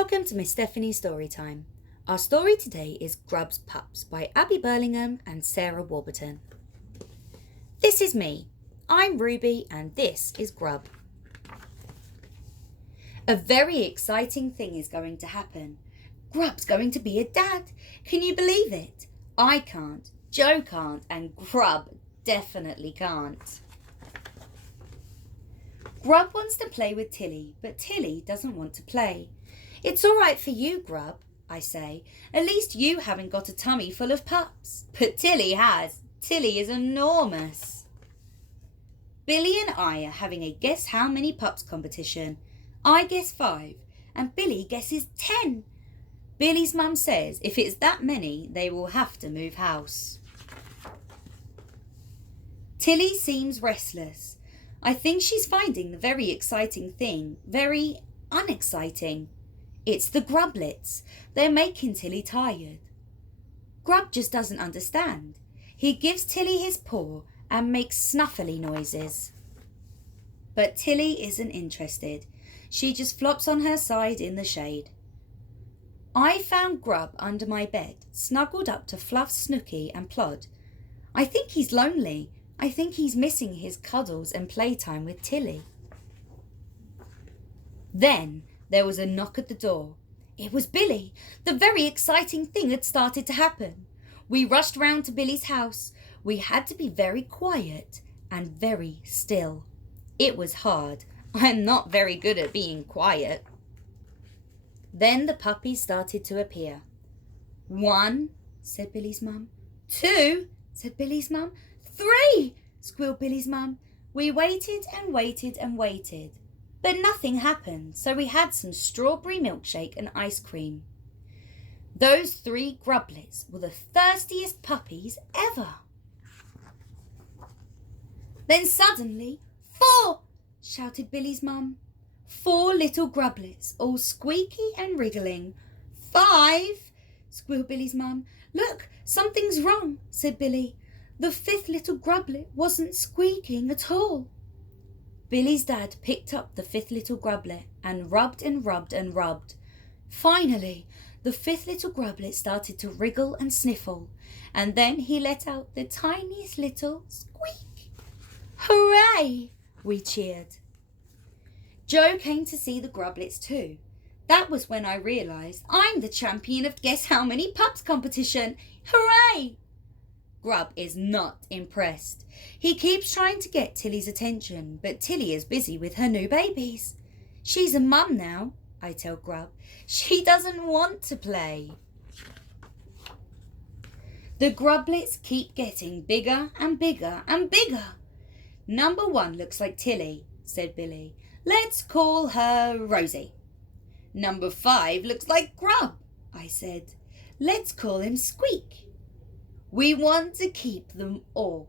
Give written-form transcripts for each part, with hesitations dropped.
Welcome to Miss Stephanie's Story Time. Our story today is Grub's Pups by Abby Burlingham and Sarah Warburton. This is me. I'm Ruby and this is Grub. A very exciting thing is going to happen. Grub's going to be a dad. Can you believe it? I can't, Joe can't, and Grub definitely can't. Grub wants to play with Tilly, but Tilly doesn't want to play. It's all right for you, Grub, I say. At least you haven't got a tummy full of pups. But Tilly has. Tilly is enormous. Billy and I are having a guess how many pups competition. I guess 5, and Billy guesses 10. Billy's mum says if it's that many, they will have to move house. Tilly seems restless. I think she's finding the very exciting thing very unexciting. It's the Grublets. They're making Tilly tired. Grub just doesn't understand. He gives Tilly his paw and makes snuffly noises. But Tilly isn't interested. She just flops on her side in the shade. I found Grub under my bed, snuggled up to Fluff, Snooky and Plod. I think he's lonely. I think he's missing his cuddles and playtime with Tilly. Then there was a knock at the door. It was Billy. The very exciting thing had started to happen. We rushed round to Billy's house. We had to be very quiet and very still. It was hard. I'm not very good at being quiet. Then the puppies started to appear. 1, said Billy's mum. 2, said Billy's mum. 3, squealed Billy's mum. We waited and waited and waited. But nothing happened, so we had some strawberry milkshake and ice cream. Those 3 Grublets were the thirstiest puppies ever. Then suddenly, 4, shouted Billy's mum. 4 little Grublets, all squeaky and wriggling. 5, squealed Billy's mum. Look, something's wrong, said Billy. The 5th little Grublet wasn't squeaking at all. Billy's dad picked up the 5th little Grublet and rubbed and rubbed and rubbed. Finally, the 5th little Grublet started to wriggle and sniffle, and then he let out the tiniest little squeak. Hooray! We cheered. Joe came to see the Grublets too. That was when I realised I'm the champion of Guess How Many Pups competition. Hooray! Grub is not impressed. He keeps trying to get Tilly's attention, but Tilly is busy with her new babies. She's a mum now, I tell Grub. She doesn't want to play. The Grublets keep getting bigger and bigger and bigger. Number 1 looks like Tilly, said Billy. Let's call her Rosie. Number 5 looks like Grub, I said. Let's call him Squeak. We want to keep them all.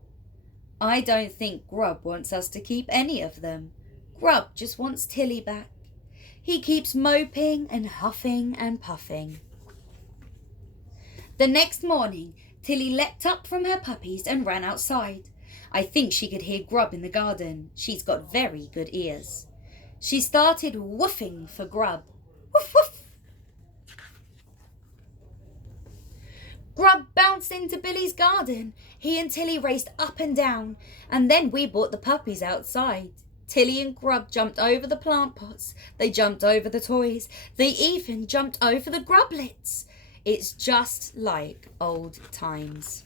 I don't think Grub wants us to keep any of them. Grub just wants Tilly back. He keeps moping and huffing and puffing. The next morning, Tilly leapt up from her puppies and ran outside. I think she could hear Grub in the garden. She's got very good ears. She started woofing for Grub. Woof, woof. Grub bounced into Billy's garden. He and Tilly raced up and down, and then we brought the puppies outside. Tilly and Grub jumped over the plant pots. They jumped over the toys. They even jumped over the Grublets. It's just like old times.